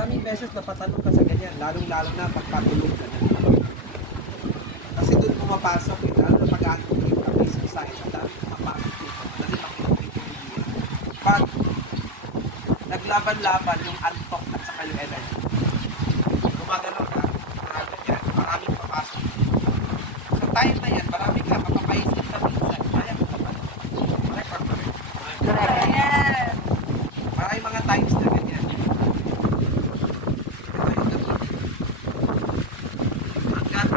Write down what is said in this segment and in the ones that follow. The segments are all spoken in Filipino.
maraming beses napatanong ka sa ganyan, lalong-lalo na pagpatulog ka na. Kasi doon pumapasok, lalo na pag-advocate ka basic science, dami pumapasok dito, dali makikita yung pag naglaban-laban yung antok at saka yung energy. Gumagalaw ka, ganyan, maraming papasok. Sa time na yan, maraming ka, mapapaisip ka minsan, kaya mo naman. Yes. Maraming mga times na ganyan. Hanggat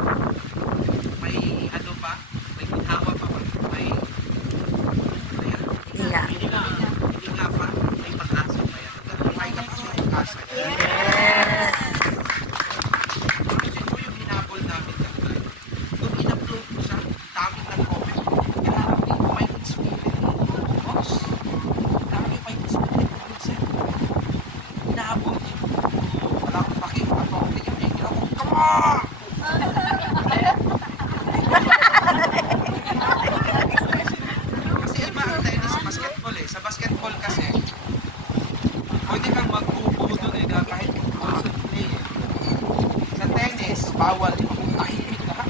may ano pa, may ginawa pa ba, may Higa. hindi nga pa, may pag-asa pa yan. Hanggat may ka pa may pag-asa. Yes. Imagine mo yung hinabol namin dati. Nung in-upload ko siya, daming nag-comment. Grabe, may spirit. Boss, grabe may spirit. Hinabol niyo. Wala akong pakipato. Yun eh, ginawa ko, come on! Kasi iba ang tennis sa basketball eh. Sa basketball kasi, pwede kang mag-upo doon eh, kahit also play eh. Sa tennis, bawal eh. Tahimik lahat.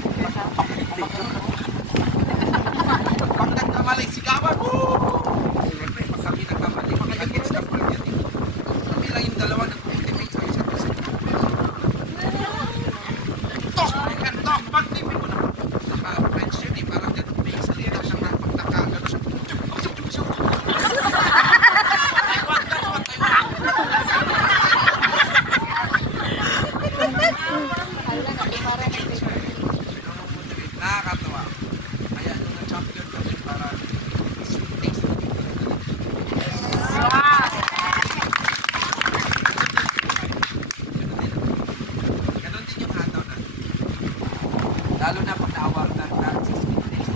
Pag nagkamali, sigawan mo! Siyempre, pag kami nagkamali, against the ball yun eh. Kami lang yung dalawa nag-ultimate sa isa't isa. Tok! Tok! Pag-tipin mo na. Saka French yun eh, parang ganun may salita siyang napagtaka. Gano'n siya. Nakakatawa. Kaya nung na-champion kami para taste na dito. Ganon din yung hataw natin. Lalo na pag naawag ng speed taste.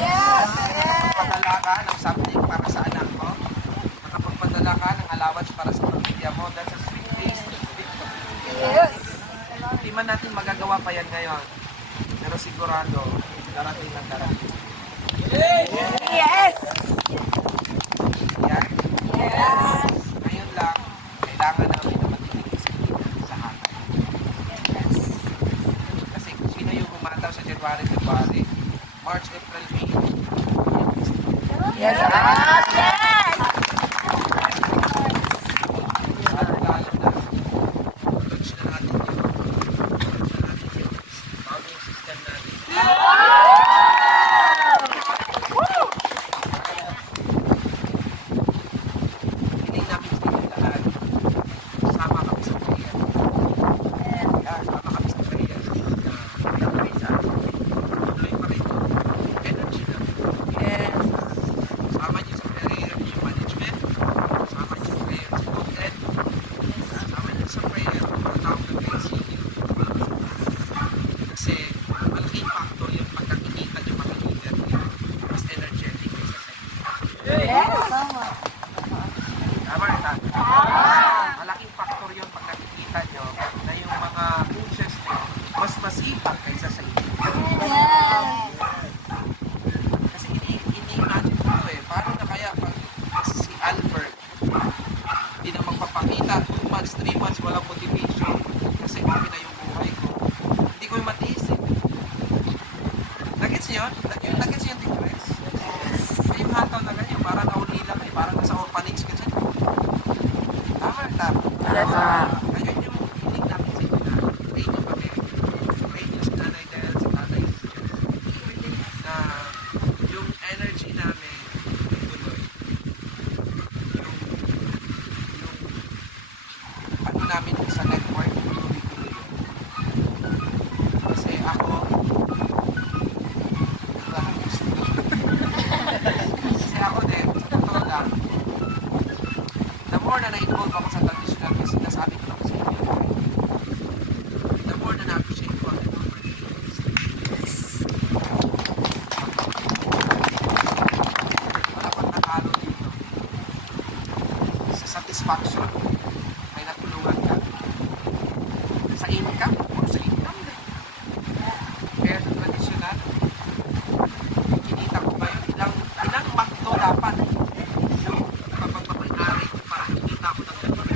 Nakapagpadala ka ng something para sa anak mo. Nakapagpadala ka ng allowance para sa pamilya mo. That's a sweet taste. Yes. Hindi man natin magagawa pa yan ngayon. Pero sigurado, darating ang darating. Yes. Yan. Yes. Ngayon lang, kailangan namin na matinig disiplina sa hatay. Kasi kung sino yung umataw sa January, February, March, April, May, Yes. Yes. lalo-lalo na, launch na natin yung farming system natin. Hindi namin sa inyo lahat. Sama kami sa prayer. Sama kami sa prayer. Nagpray sa atin. Tuloy pa rin yung energy namin. Yes. Sama niyo sa prayer yung management. Sama niyo sa prayer sa content. Sama niyo sa prayer mga taong nag-receive. Kasi malaking factor yung pagkakikita yung mga leader niyo. Mas energetic kaysa sa inyo. Yes. Tama rin tayo. Malaking factor yung pag nakikita nyo na yung mga coaches nyo mas masipag kaysa sa inyo. Kasi ini-imagine ko eh, paano na kaya pag si Albert hindi na magpapakita 2 months, 3 months walang motivation kasi kami na yung buhay ko. Hindi ko yung matiis eh. Nagets yun? Nagets yung difference? May yung hataw na ganyan, parang nauli lang eh, parang nasa orphanage ka dyan. Tama, tama. Yes. Ngayon yung hiling namin sa inyo na pray nyo kami. Pray nyo si Nanay Del, si Tatay na yung energy namin tuloy. Yung ano namin sa network tuloy-tuloy yun. Kasi ako kasi ako din, sa totoo lang, the more na na-involve ako sa traditional kasi nasabi ko lang sa inyo, the more na na-appreciate ko ang normal days. Wala pang natalo dito. Sa satisfaction, may natulungan ka. Sa income, o sa income din. Kaya sa traditional, kinita ko ba yun? Ilang makto dapat yung kapag mapag-ari para kinita ko ng gano'n.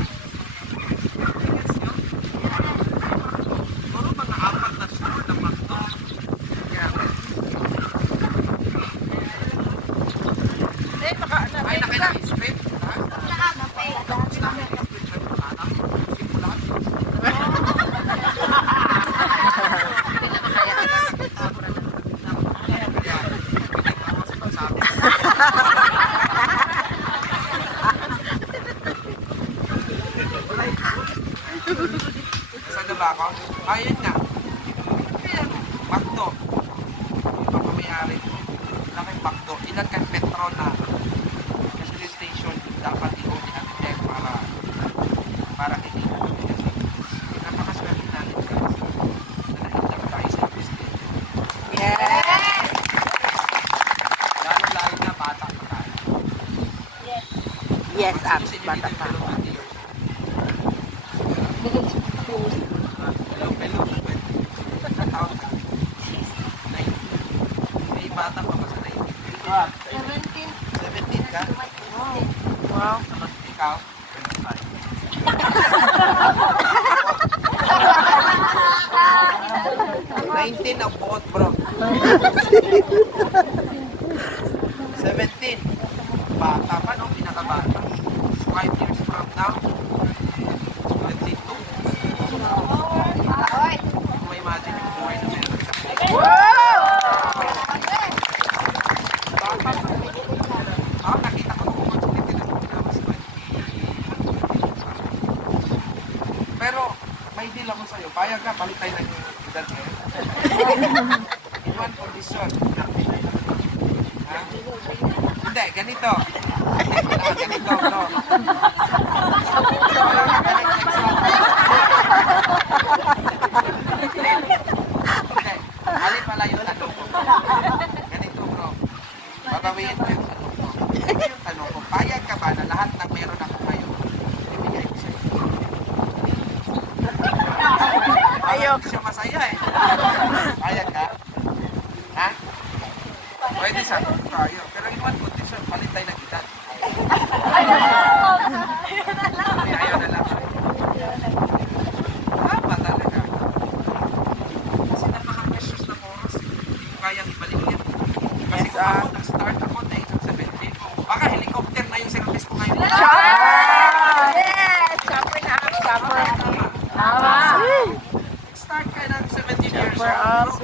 Yes, Sino abs. sa inyo Bata dito pa. yung below 20 years old? Below 20. Ang taon ka? 19. May bata pa ba sa 19? 17 ka? Wow. Ikaw? 19 ang buot, bro. 17. Bata pa, no? Pinakabata. 5 years from now, 22. Kung may imagine yung buhay na meron ka. Nakita ko nung opportunity na kung pinamas 20. Pero, may deal ako sa'yo. Payag ka, palit tayo ng edad ngayon. In one condition. Ha? Hindi, ganito. Hindi, ganito, bro. Wala ka connect next month. Hindi, alin pala yung tanong ko. Ganito, bro. Babawiin ko yung tanong ko. Yung tanong ko, payag ka ba na lahat ng meron ako ngayon, ibigay ko sa'yo? Ayok. Siya masaya eh. Payag ka? Ha? Pwede sa tayo. Pero in one condition, palit tayo ng edad. Ayaw na lang. Tama talaga. Kasi napaka-precious ng oras. Hindi ko kayang ibalik yan. Kasi kung ako, nag-start ako na age of 17. Baka helicopter na yung service ko ngayon. Yes! Chopper na up, chopper. Tama. Tama. Start ka ng 17 years Super up. old.